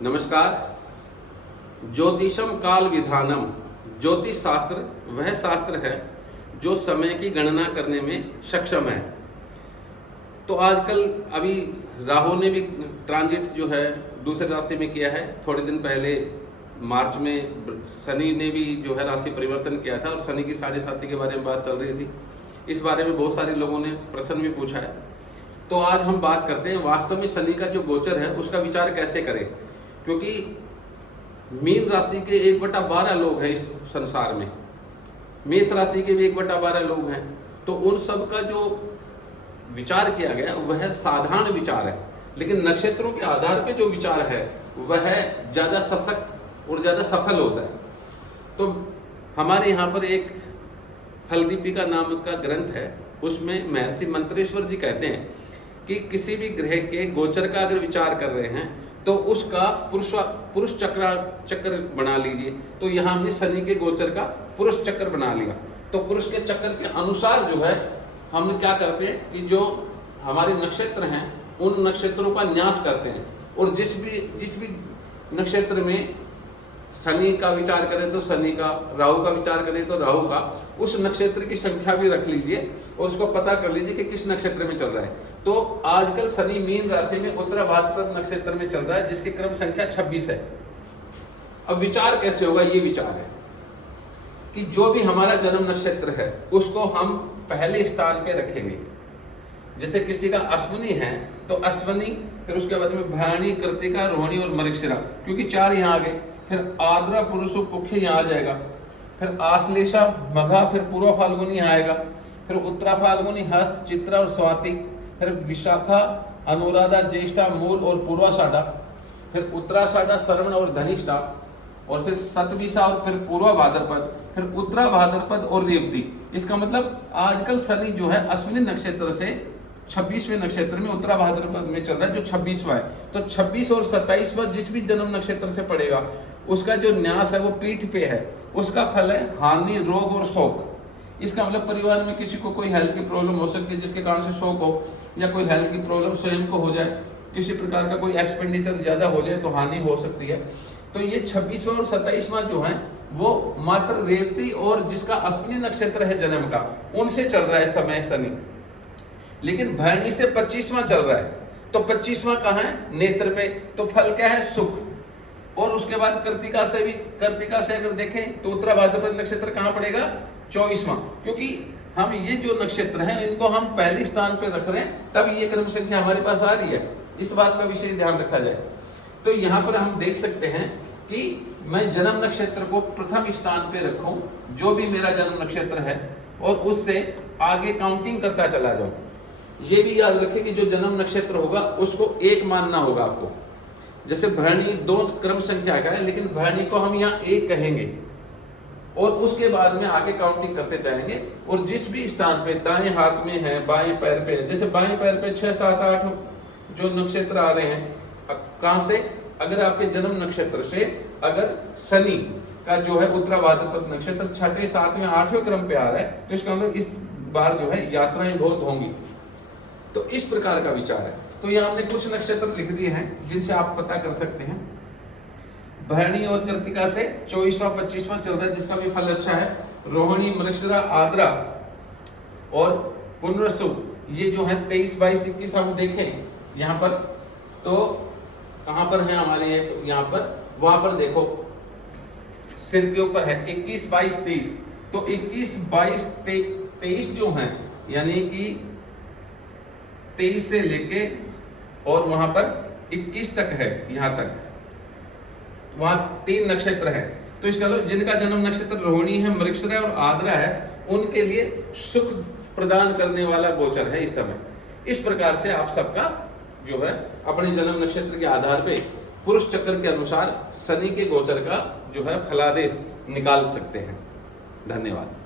नमस्कार। ज्योतिषम काल विधानम, ज्योतिष शास्त्र वह शास्त्र है जो समय की गणना करने में सक्षम है। तो आजकल अभी राहु ने भी ट्रांजिट जो है दूसरे राशि में किया है। थोड़े दिन पहले मार्च में शनि ने भी जो है राशि परिवर्तन किया था और शनि की साढ़े साथी के बारे में बात चल रही थी। इस बारे में बहुत सारे लोगों ने प्रश्न भी पूछा है। तो आज हम बात करते हैं वास्तव में शनि का जो गोचर है उसका विचार कैसे करें, क्योंकि मीन राशि के 1/12 लोग हैं इस संसार में, मेष राशि के भी 1/12 लोग हैं। तो उन सब का जो विचार किया गया वह साधारण विचार है, लेकिन नक्षत्रों के आधार पे जो विचार है वह ज़्यादा सशक्त और ज़्यादा सफल होता है। तो हमारे यहाँ पर एक फलदीपिका नामक का ग्रंथ है, उसमें महर्षि मंत्रेश्वर जी कहते हैं कि किसी भी ग्रह के गोचर का अगर विचार कर रहे हैं तो उसका पुरुष चक्र बना लीजिए। तो यहाँ हमने शनि के गोचर का पुरुष चक्र बना लिया। तो पुरुष के चक्र के अनुसार जो है हम क्या करते हैं कि जो हमारे नक्षत्र हैं उन नक्षत्रों का न्यास करते हैं, और जिस भी नक्षत्र में शनि का विचार करें तो शनि का, राहु का विचार करें तो राहु का, उस नक्षत्र की संख्या भी रख लीजिए और उसको पता कर लीजिए कि किस नक्षत्र में चल रहा है। तो आजकल शनि मीन राशि में उत्तरा भाद्रपद नक्षत्र में चल रहा है, जिसकी क्रम संख्या 26 है। अब विचार कैसे होगा, ये विचार है कि जो भी हमारा जन्म नक्षत्र है उसको हम पहले स्थान पे रखेंगे। जैसे किसी का अश्विनी है तो अश्विनी, फिर उसके बाद में भरणी, कृतिका, रोहिणी और मृगशिरा, क्योंकि 4 यहाँ आ गए। फिर आद्रा, पुरुषु, पुष्य यहाँ आ जाएगा। फिर आश्लेषा, मघा, फिर पूर्व फाल्गुनी यहाँ आएगा। फिर उत्तरा फाल्गुनी, हस्त, चित्रा और स्वाति। फिर विशाखा, अनुराधा, ज्येष्ठा, मूल और पूर्वाषाढ़ा। फिर उत्तराषाढ़ा, श्रवण और धनिष्ठा। और फिर सतविशा और फिर पूर्व भाद्रपद, फिर उत्तरा भाद्रपद और रेवती। इसका मतलब आजकल शनि जो है अश्विनी नक्षत्र से 26वें नक्षत्र में उत्तरा भाद्रपद में चल रहा है, जो 26वां है। तो 26 और 27वां जिस भी जन्म नक्षत्र से पड़ेगा उसका जो न्यास है वो पीठ पे है, उसका फल है हानि, रोग और शोक। इसका मतलब परिवार में किसी को कोई हेल्थ की प्रॉब्लम हो सकती है जिसके कारण से शोक हो, या कोई हेल्थ की प्रॉब्लम स्वयं को हो जाए, किसी प्रकार का कोई एक्सपेंडिचर ज्यादा हो जाए तो हानि हो सकती है। तो ये 26वां और 27वां जो है वो मात्र रेवती और जिसका अश्विनी नक्षत्र है जन्म का, उनसे चल रहा है समय शनि। लेकिन भरणी से 25वां चल रहा है, तो 25वां कहाँ है, नेत्र पे। तो फल क्या है, सुख। और उसके बाद कृतिका से अगर देखें तो उत्तरा भाद्रपद नक्षत्र कहाँ पड़ेगा, 24वां। क्योंकि हम ये जो नक्षत्र हैं इनको हम पहले स्थान पे रख रहे हैं, तब ये क्रम संख्या हमारे पास आ रही है। इस बात का विशेष ध्यान रखा जाए। तो यहाँ पर हम देख सकते हैं कि मैं जन्म नक्षत्र को प्रथम स्थान पे रखूं, जो भी मेरा जन्म नक्षत्र है, और उससे आगे काउंटिंग करता चला जाऊं। ये भी याद रखें कि जो जन्म नक्षत्र होगा उसको 1 मानना होगा आपको। जैसे भरणी 2 क्रम संख्या का है, लेकिन भरणी को हम यहाँ 1 कहेंगे और उसके बाद में आगे काउंटिंग करते जाएंगे। और जिस भी स्थान पे दाएं हाथ में है, बाएं पैर पे, जैसे बाएं पैर पे 6, 7, 8 जो नक्षत्र आ रहे हैं, कहां से, अगर आपके जन्म नक्षत्र से अगर शनि का जो है उत्तरा भाद्रपद नक्षत्र 6, 7, 8वें क्रम पे आ रहा है, तो इसका मतलब इस बार जो है यात्राएं बहुत होंगी। तो इस प्रकार का विचार है। तो यहाँ हमने कुछ नक्षत्र लिख दिए हैं जिनसे आप पता कर सकते हैं। भरणी और कृतिका से 24वां 25वां चल रहा है, जिसका भी फल अच्छा है। रोहिणी, मृगशिरा, आद्रा और पुनर्वसु, ये जो है 23, 22, 21 हम देखें यहाँ पर, तो कहाँ पर है हमारे यहाँ पर, वहां पर देखो सिर के ऊपर है 21, 22, 23। तो 21, 22, 23 जो है, यानी कि 23 से लेके और वहां पर 21 तक है, यहां तक वहां 3 नक्षत्र है। तो इसका मतलब जिनका जन्म नक्षत्र रोहिणी है, मृगशिरा और आद्रा है, उनके लिए सुख प्रदान करने वाला गोचर है इस समय। इस प्रकार से आप सबका जो है अपने जन्म नक्षत्र के आधार पे पुरुष चक्र के अनुसार शनि के गोचर का जो है फलादेश निकाल सकते हैं। धन्यवाद।